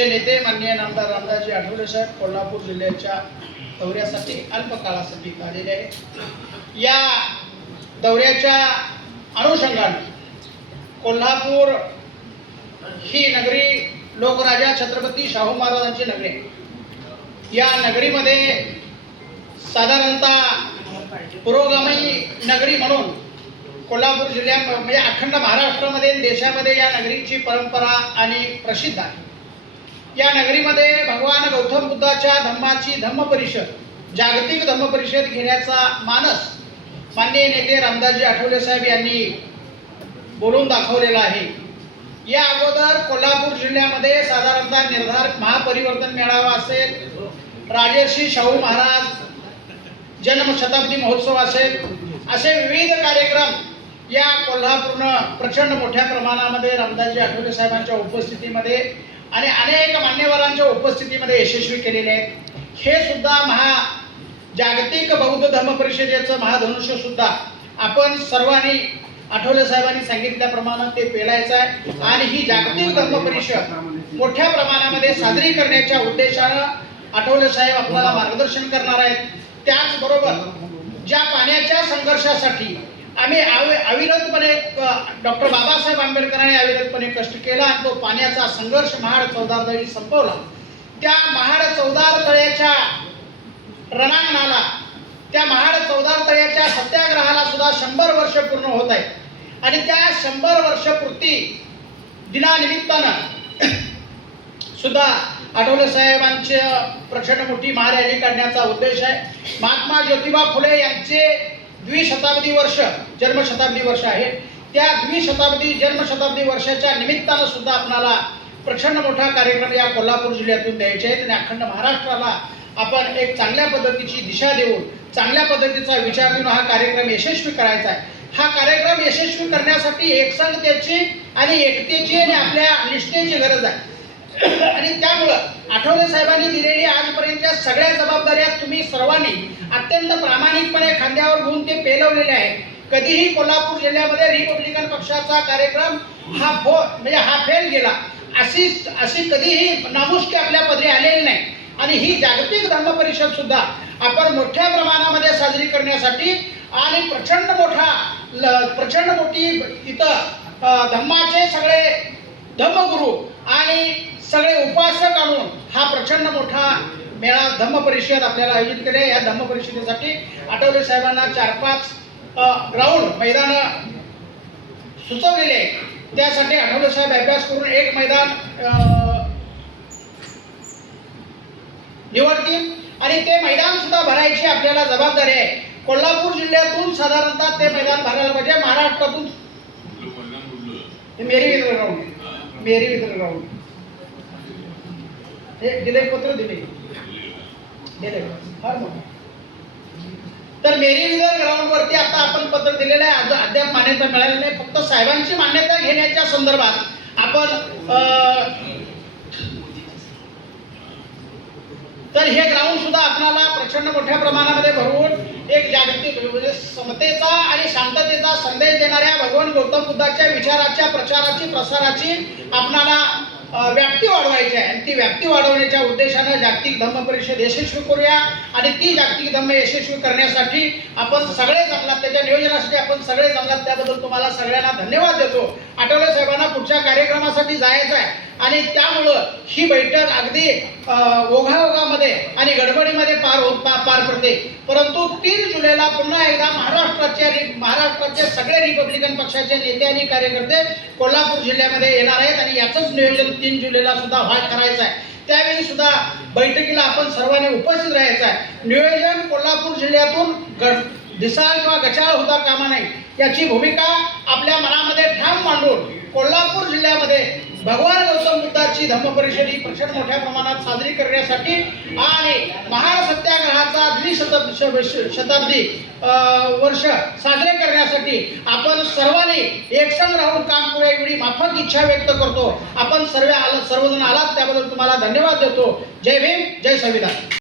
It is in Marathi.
ते नेते माननीय नामदार रामदासजी आठवले साहेब कोल्हापूर जिल्ह्याच्या दौऱ्यासाठी अल्प काळासाठी आलेले आहेत। या दौऱ्याच्या अनुषंगाने कोल्हापूर ही नगरी लोकराजा छत्रपती शाहू महाराजांची नगरी आहे। या नगरीमध्ये साधारणतः पुरोगामी नगरी म्हणून कोल्हापूर जिल्ह्यात म्हणजे अखंड महाराष्ट्रामध्ये देशामध्ये या नगरीची परंपरा आणि प्रसिद्ध आहे। या नगरीमध्ये भगवान गौतम बुद्धाच्या धम्माची धम्म परिषद जागतिक धम्म परिषद घेण्याचा मानस माननीय नेते रामदासजी आठवले साहेब यांनी बोलून दाखवलेला आहे। या अगोदर कोल्हापूर जिल्ह्यामध्ये साधारणतः निर्धारक महापरिवर्तन मेळावा असेल, राजर्षी शाहू महाराज जन्मशताब्दी महोत्सव असेल, असे विविध कार्यक्रम या कोल्हापूरनं प्रचंड मोठ्या प्रमाणामध्ये रामदासजी आठवले साहेबांच्या उपस्थितीमध्ये आणि अनेक मान्यवरांच्या उपस्थितीमध्ये यशस्वी केलेले आहेत। हे सुद्धा जागतिक बौद्ध धम्म परिषदेचं महाधनुष्य सुद्धा आपण सर्वांनी आठवले साहेबांनी सांगितल्याप्रमाणे ते पेलायचं आहे आणि ही जागतिक धम्म परिषद मोठ्या प्रमाणामध्ये साजरी करण्याच्या उद्देशानं आठवले साहेब आपल्याला मार्गदर्शन करणार आहेत। त्याचबरोबर ज्या पाण्याच्या संघर्षासाठी आम्ही अविरतपणे डॉक्टर बाबासाहेब आंबेडकरांनी अविरतपणे कष्ट केला आणि तो पाण्याचा संघर्ष महाड चौदार तळी संपवला। त्या महाड चौदार तळ्याच्या रणांगणाला, त्या महाड चौदार तळ्याच्या सत्याग्रहाला सुद्धा 100 वर्ष पूर्ण होत आहेत आणि त्या 100 वर्ष पूर्ती दिनानिमित्तानं सुद्धा आठवले साहेबांची प्रचंड मोठी महारॅली काढण्याचा उद्देश आहे। महात्मा ज्योतिबा फुले यांचे द्विशताब्दी वर्ष जन्मशताब्दी वर्ष आहे। त्या द्विशताब्दी जन्मशताब्दी वर्षाच्या निमित्तानं सुद्धा आपल्याला प्रचंड मोठा कार्यक्रम या कोल्हापूर जिल्ह्यातून द्यायचे आहेत आणि अखंड महाराष्ट्राला आपण एक चांगल्या पद्धतीची दिशा देऊन चांगल्या पद्धतीचा विचार देऊन हा कार्यक्रम यशस्वी करायचा आहे। हा कार्यक्रम यशस्वी करण्यासाठी एकसंगतेची आणि एकतेची आणि आपल्या निष्ठेची गरज आहे आणि त्यामुळं आठवले साहेबांनी दिलेली आजपर्यंतच्या सगळ्या जबाबदाऱ्या तुम्ही सर्वांनी अत्यंत प्रामाणिकपणे खांद्यावर घेऊन ते पेलवलेले आहेत। कधीही कोल्हापूर जिल्ह्यामध्ये रिपब्लिकन पक्षाचा कार्यक्रम हा फेल गेला अशी कधीही नामुष्की आपल्या पदरी आलेली नाही आणि ही जागतिक धम्म परिषद सुद्धा आपण मोठ्या प्रमाणामध्ये साजरी करण्यासाठी आणि प्रचंड मोठी इथं धम्माचे सगळे धम्मगुरू आणि सगळे उपासक आणून हा प्रचंड मोठा मेळा धम्म परिषद आपल्याला आयोजित केले। या धम्म परिषदेसाठी आठवले साहेबांना 4-5 ग्राउंड मैदान सुचवलेले आहे। त्यासाठी आठवले साहेब अभ्यास करून एक मैदान निवडतील आणि ते मैदान सुद्धा भरायची आपल्याला जबाबदारी आहे। कोल्हापूर जिल्ह्यातून साधारणतः ते मैदान भरायला पाहिजे। महाराष्ट्रातून मेरी विदर ग्राउंड हे दिले पत्र दिले फार मोठं। तर मेरी विदर ग्राउंड वरती आता आपण पत्र दिलेलं आहे, अद्याप मान्यता मिळाली नाही। फक्त साहेबांची मान्यता घेण्याच्या संदर्भात आपण तर हे ग्राउंड सुद्धा आपल्याला प्रचंड मोठ्या प्रमाणामध्ये भरवून एक जागतिक म्हणजे समतेचा आणि शांततेचा संदेश देणाऱ्या भगवान गौतम बुद्धाच्या विचाराच्या प्रचाराची प्रसाराची आपल्याला व्याप्ती वाढवायची आहे आणि ती व्याप्ती वाढवण्याच्या उद्देशानं जागतिक धम्म परिषद यशस्वी करूया आणि ती जागतिक धम्म यशस्वी करण्यासाठी आपण सगळे जमलात, त्याच्या नियोजनासाठी आपण सगळे जमलात, त्याबद्दल तुम्हाला सगळ्यांना धन्यवाद देतो। आठवले साहेबांना पुढच्या कार्यक्रमासाठी जायचं आहे आणि त्यामुळं ही बैठक अगदी ओघाओघामध्ये आणि गडबडीमध्ये पार पडते। परंतु 3 जुलैला पुन्हा एकदा महाराष्ट्राचे सगळे रिपब्लिकन पक्षाचे नेते आणि कार्यकर्ते कोल्हापूर जिल्ह्यामध्ये येणार आहेत आणि याचंच नियोजन 3 जुलैला सुद्धा करायचं आहे। त्यावेळी सुद्धा बैठकीला आपण सर्वांनी उपस्थित राहायचं आहे। नियोजन कोल्हापूर जिल्ह्यातून ढिसाळ किंवा गचाळ होता कामा नाही याची भूमिका आपल्या मनामध्ये ठाम मांडून कोल्हापूर जिल्ह्यामध्ये भगवान गौतम बुद्धाची धम्म परिषद ही प्रचंड मोठ्या प्रमाणात साजरी करण्यासाठी आणि महाड सत्याग्रहाचा द्विशताब्दी वर्ष साजरे करण्यासाठी आपण सर्वांनी एकसंग राहून काम करूया एवढी माफक इच्छा व्यक्त करतो। आपण सर्वजण आलात त्याबद्दल तुम्हाला धन्यवाद देतो। जय भीम, जय संविधान।